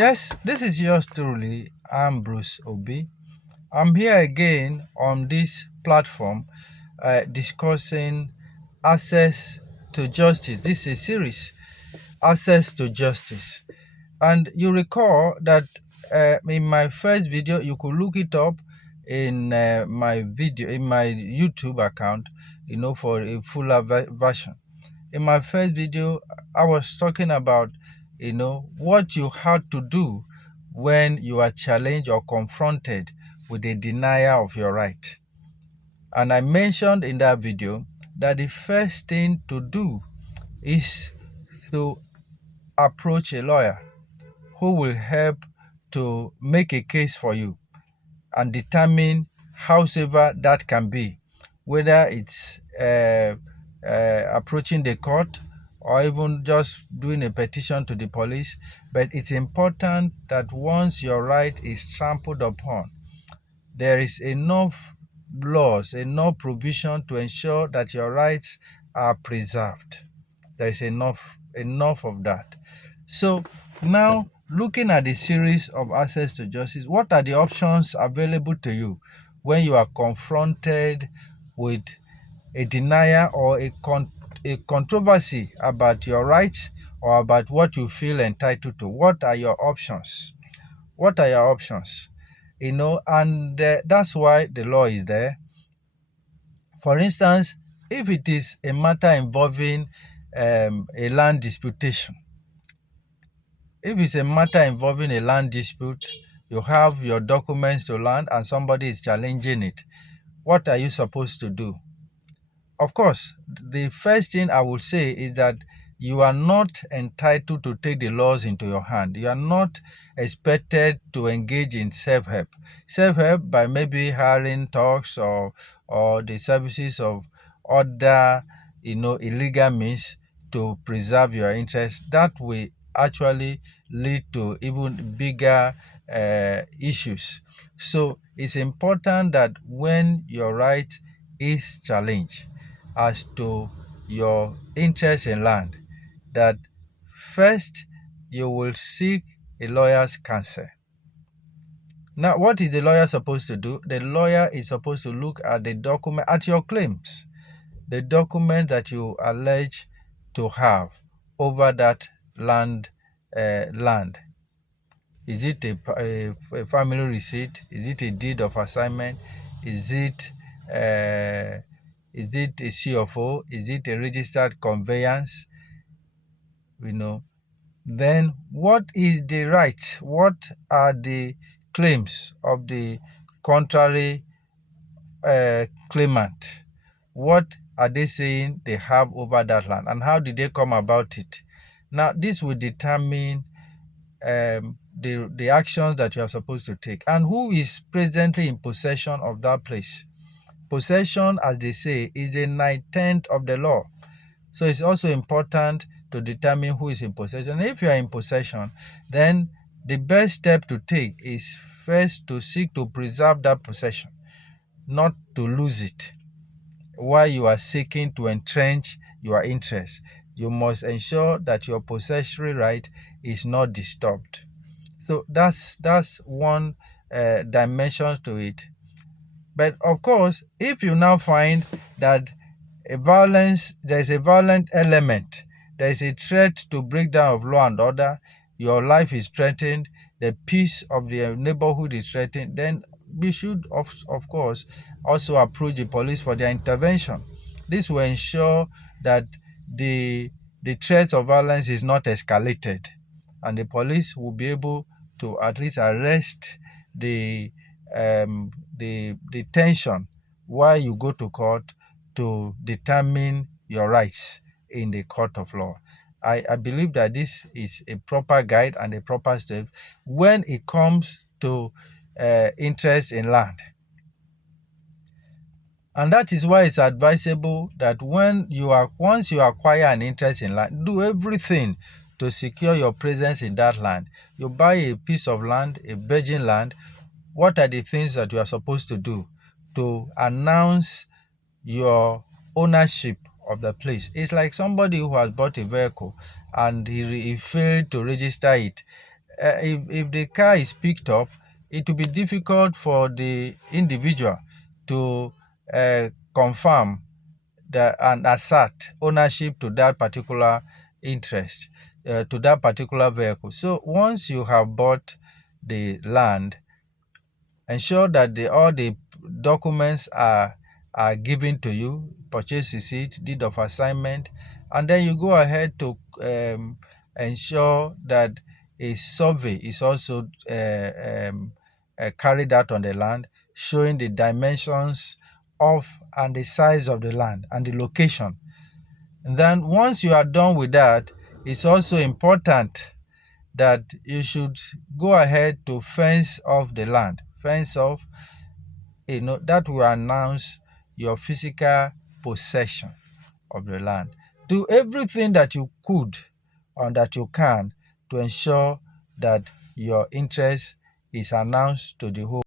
Yes, this is yours truly. I'm Bruce Obi. I'm here again on this platform discussing access to justice. This is a series, Access to Justice. And you recall that in my first video, you could look it up in my YouTube account, for a fuller version. In my first video, I was talking about, what you had to do when you are challenged or confronted with a denial of your right. And I mentioned in that video that the first thing to do is to approach a lawyer who will help to make a case for you and determine howsoever that can be, whether it's approaching the court or even just doing a petition to the police. But it's important that once your right is trampled upon, there is enough laws, enough provision to ensure that your rights are preserved. There is enough of that. So now, looking at the series of access to justice, what are the options available to you when you are confronted with a denial or a controversy about your rights or about what you feel entitled to? What are your options? What are your options? And that's why the law is there. For instance, if it is a matter involving a land disputation, if it's a matter involving a land dispute, you have your documents to land and somebody is challenging it, what are you supposed to do? Of course, the first thing I would say is that you are not entitled to take the laws into your hand. You are not expected to engage in self-help. Self-help by maybe hiring talks or the services of other, illegal means to preserve your interests. That will actually lead to even bigger issues. So it's important that when your right is challenged as to your interest in land, that first you will seek a lawyer's counsel. Now, what is the lawyer supposed to do? The lawyer is supposed to look at the document, at your claims, the document that you allege to have over that land. Is it a family receipt? Is it a deed of assignment? Is it uh, is it a CFO? Is it a registered conveyance? Then what is the right? What are the claims of the contrary claimant? What are they saying they have over that land, and how did they come about it? Now, this will determine the actions that you are supposed to take, and who is presently in possession of that place. Possession, as they say, is a 9/10 of the law. So it's also important to determine who is in possession. If you are in possession, then the best step to take is first to seek to preserve that possession, not to lose it. While you are seeking to entrench your interests, you must ensure that your possessory right is not disturbed. So that's one dimension to it. But of course, if you now find that there is a violent element, there is a threat to breakdown of law and order, your life is threatened, the peace of the neighborhood is threatened, then we should of course also approach the police for their intervention. This will ensure that the threat of violence is not escalated, and the police will be able to at least arrest the tension while you go to court to determine your rights in the court of law. I believe that this is a proper guide and a proper step when it comes to interest in land. And that is why it's advisable that once you acquire an interest in land, do everything to secure your presence in that land. You buy a piece of land, a virgin land. What are the things that you are supposed to do to announce your ownership of the place? It's like somebody who has bought a vehicle and he failed to register it. if the car is picked up, it will be difficult for the individual to confirm and assert ownership to that particular interest, to that particular vehicle. So once you have bought the land, ensure that all the documents are given to you: purchase receipt, deed of assignment, and then you go ahead to ensure that a survey is also carried out on the land, showing the dimensions of and the size of the land and the location. And then once you are done with that, it's also important that you should go ahead to fence off the land. Fence off, that will announce your physical possession of the land. Do everything that you could and that you can to ensure that your interest is announced to the whole